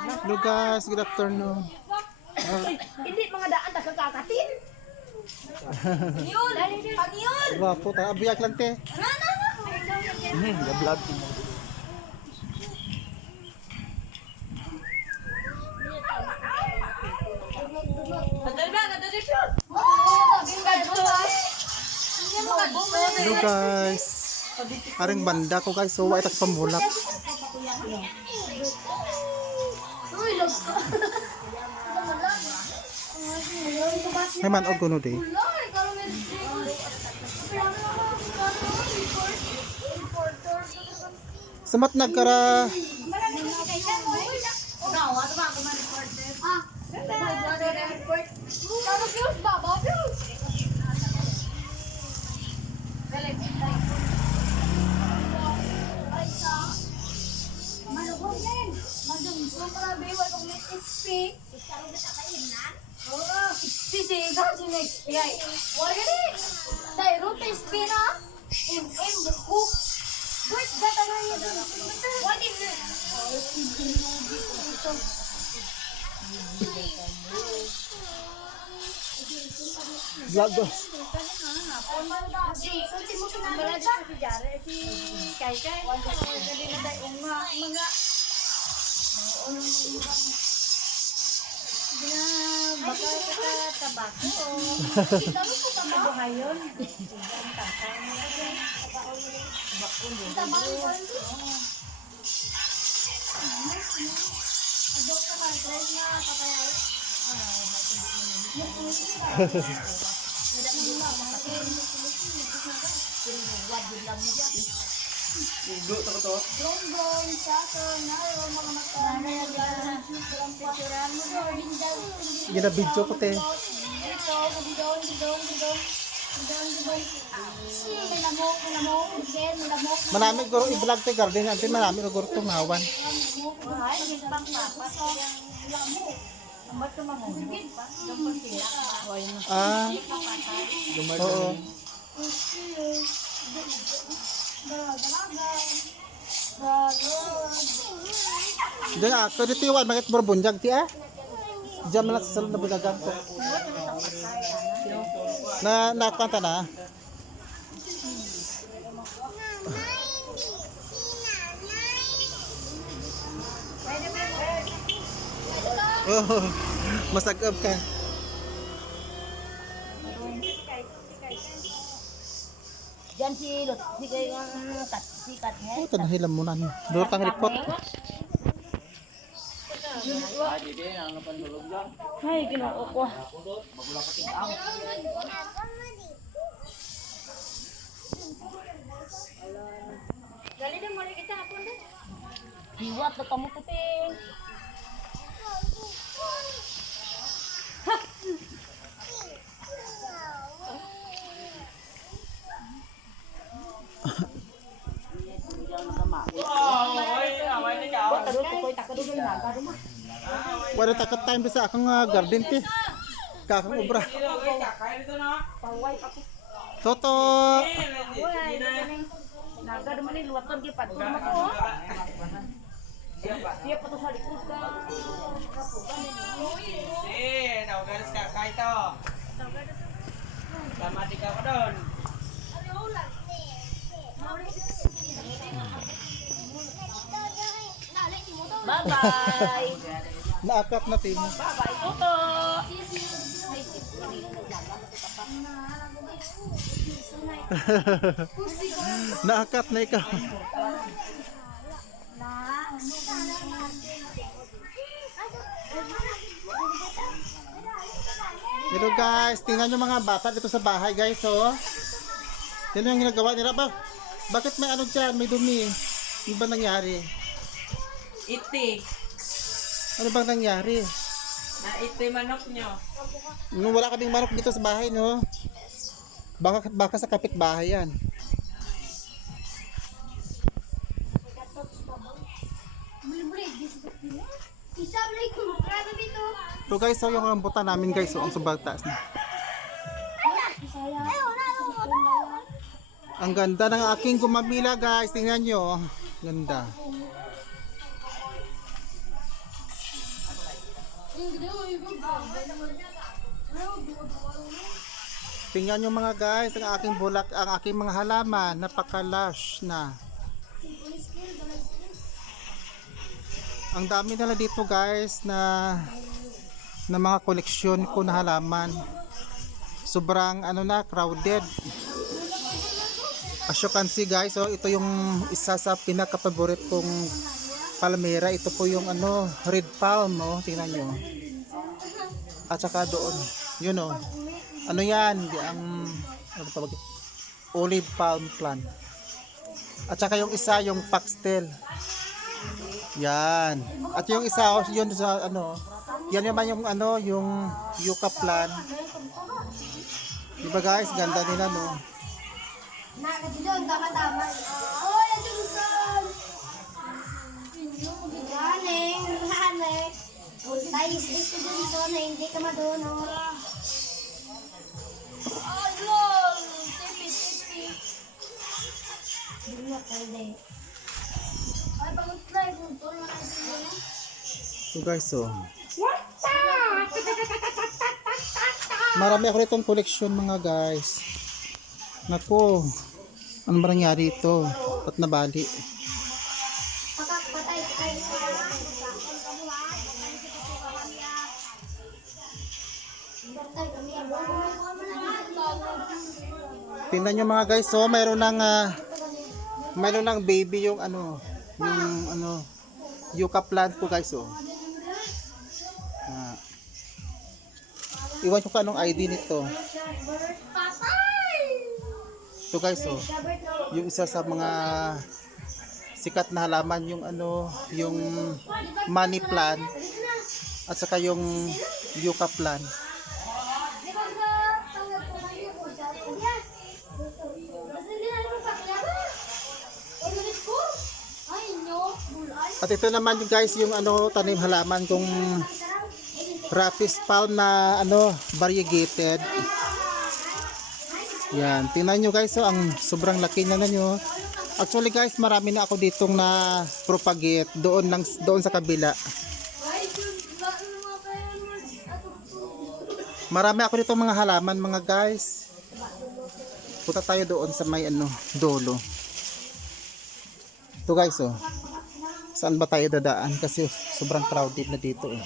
Hello guys, good afternoon. Hindi mga daan ta kakakatin. Yun, pag yun. Wapo ta, biyak lang te. Ga-vlog mo. Hello guys. Aring banda ko guys, so wait ak pambulak. Naman og kuno di. Samat nagkara vlog do. Gina video ko te. Manami guro i-vlog te garden antin manami guro tumawan. Ah. Oo. Diyan ako dito iwan bakit berbunjang ti ah. Diyan man sa salon na budagang ko. Na nakanta na. Oh, masagap ka. Diyan si Lot, si kayo ang sikat niya. Oh, tanahilam mo na. Duro tang report. Ay, ginoo ko. Dali din mo kita hapon din. Hiwat na kamo puting. Wala takat time sa akong garden ti. Kakang obra. Toto. Naga naman ni luwaton di padto mo ko. Dia pa to sa likod ka. Daw garis kakak ito. Tama di ka pa doon. Bye-bye. Naakat na tin. Bye-bye, Toto. Naakat na ikaw. Hello guys, tingnan nyo mga bata dito sa bahay guys, oh. Tingnan yung ginagawa nila ba? Bakit may ano dyan, may dumi? Ano ba nangyari? Iti. Ano bang nangyari? Na iti manok nyo. Nung wala kaming manok dito sa bahay, no? Baka sa kapitbahay yan. So guys, so yung rambutan namin guys, so ang sobrang taas na. Ang ganda ng aking gumamila guys, tingnan nyo. Ganda. Tingnan nyo mga guys, ang aking bulak, ang aking mga halaman, napaka-lush na. Ang dami nila dito guys na mga koleksyon ko na halaman. Sobrang ano na, crowded. As you can see guys, so ito yung isa sa pinaka-favorite kong palmera. Ito po yung ano, red palm, oh, tingnan nyo. At saka doon, yun oh. Ano yan? Ang ano tawag? Olive palm plant. At saka yung isa, yung foxtail. Yan. At yung isa, oh, yun sa ano, yan naman yung ano, yung yucca plant. Diba guys, ganda nila no. Nakatidon, tama-tama. Oh, yan Johnson! Haneng, haneng. Tayo is ko Johnson na hindi ka madunor. Oh, lol! Tipi. Dinot tayo din. Ay, pag-try kung tulong na sila. So guys, so. Marami ako nitong koleksyon mga guys. Naku, ano ba nangyari ito? At nabali. Tingnan nyo mga guys, so mayroon ng baby yung ano, yucca plant ko guys, oh. Iwan ko ka anong ID nito. Ito guys, oh. Yung isa sa mga sikat na halaman yung ano, yung money plant at saka yung yucca plant. At ito naman yung guys yung ano tanim halaman kong Rapis palm na ano variegated. Yan, tingnan nyo guys, so ang sobrang laki na nyo. Actually guys, marami na ako ditong na propagate doon sa kabila. Marami ako ditong mga halaman mga guys. Punta tayo doon sa may ano, dulo. Ito guys, oh. Saan ba tayo dadaan? Kasi sobrang crowded na dito eh.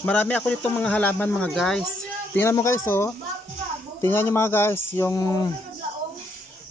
Marami ako dito mga halaman mga guys. Tingnan mo guys, oh. Tingnan niyo mga guys, yung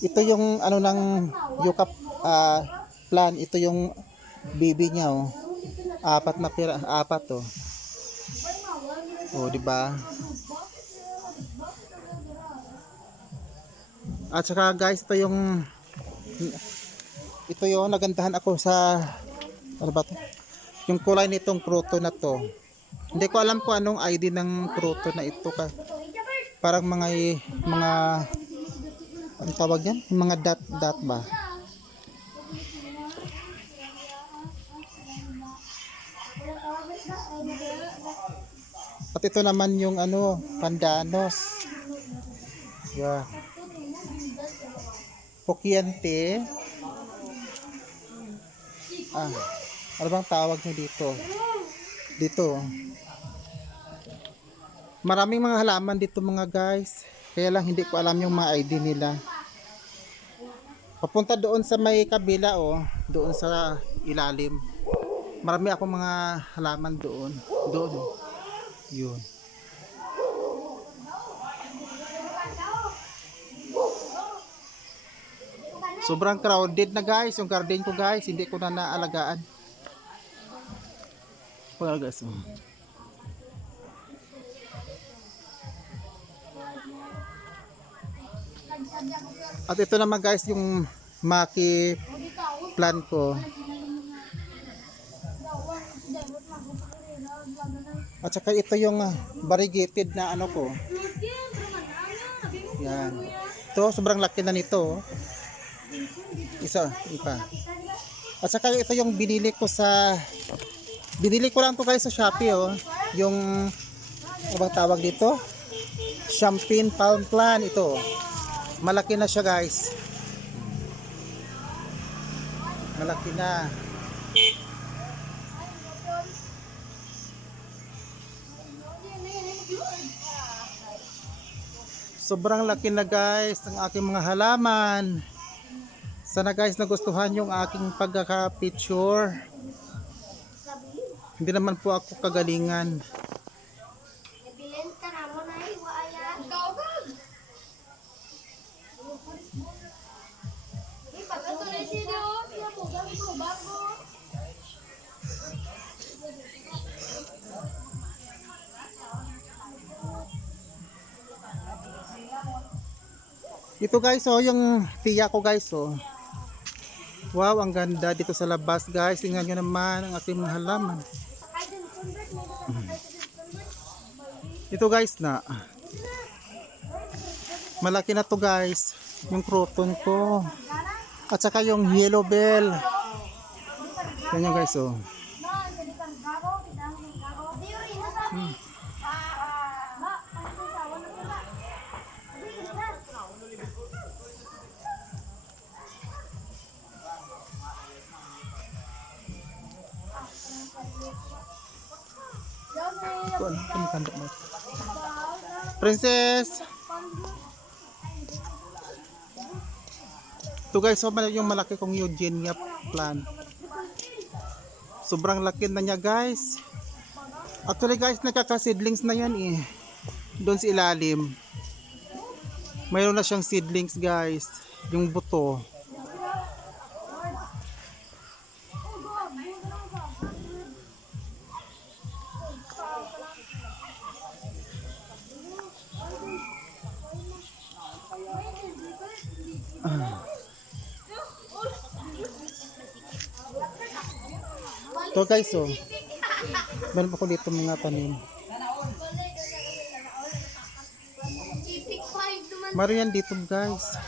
ito yung ano ng yucca plant, ito yung baby niya, oh. Apat oh. Oh, di ba? At saka guys, ito yung nagandahan ako sa ano ba to? Yung kulay nitong pruto na to. Hindi ko alam kung anong ID ng pruto na ito ka. Parang mga ano tawag yan? Mga dot ba? At ito naman yung ano, pandanos. Yeah. Pokiante. Ano bang tawag nyo dito? Dito. Maraming mga halaman dito mga guys. Kaya lang hindi ko alam yung mga ID nila. Papunta doon sa may kabila, oh. Doon sa ilalim. Marami akong mga halaman doon. Doon. Yun. Sobrang crowded na guys. Yung garden ko guys, hindi ko na naalagaan. Well guys. At ito naman guys yung maki plant ko. At saka ito yung variegated na ano ko. Yan. Ito sobrang laki na nito. Isa. At saka ito yung binili ko lang to guys sa Shopee, oh. Yung ano bang tawag dito? Champagne palm plant ito. Malaki na siya guys. Malaki na. Sobrang laki na guys ang aking mga halaman. Sana guys nagustuhan yung aking pagkaka-picture. Hindi naman po ako kagalingan. Bilhin ka na mo na iwaya. Ikaw ba? Ipagkatuloy siya siya po gamit mo bago. Ito guys oh, yung tiya ko guys oh. Wow, ang ganda dito sa labas guys. Tingnan nyo naman ang aking mga halaman. Ito guys na. Malaki na to guys. Yung croton ko. At saka yung yellow bell. Yan yung guys oh. Kumikanda mo. Princess! Ito guys, so yung malaki kong Eugenia plant. Sobrang laki na niya guys. Actually guys, nakaka-seedlings na yan eh. Doon sa ilalim. Mayroon na siyang seedlings guys. Yung buto. Ito guys oh. Meron ako dito mga tanim. Meron yan dito guys.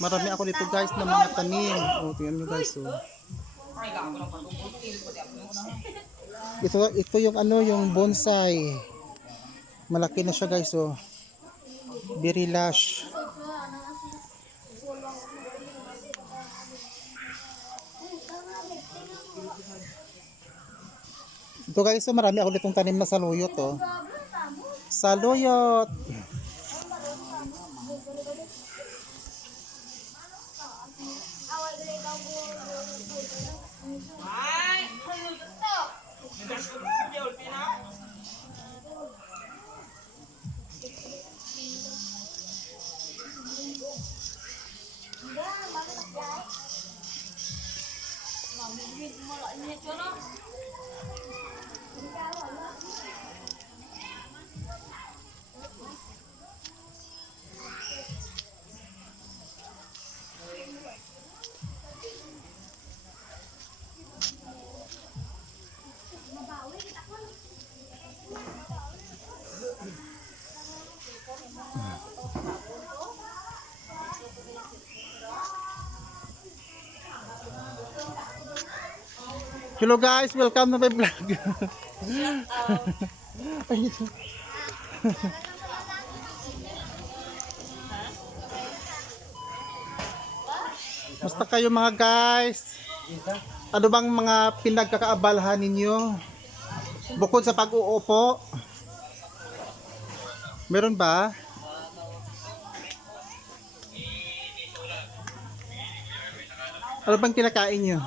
Marami ako dito guys na mga tanim. Oh, tingnan nyo guys oh. Ito yung ano, yung bonsai. Malaki na siya guys oh. Very lush. Ito guys, so marami ako ditong tanim na saluyot oh. Saluyot. Hello guys, welcome to my vlog. Basta kayo mga guys. Ano bang mga pinagkakaabalahan ninyo? Bukod sa pag-uupo? Meron ba? Ano bang kinakain nyo?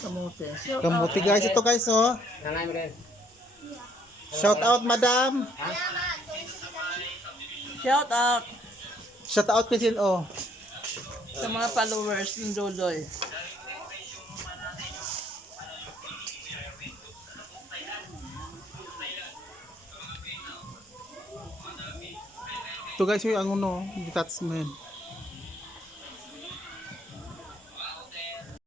Kamote. Kamuti guys, ito guys oh. Shout out madam. Shout out Shout out pisin oh. sa mga followers ng Dodoy. Ito guys yung ano, detachment.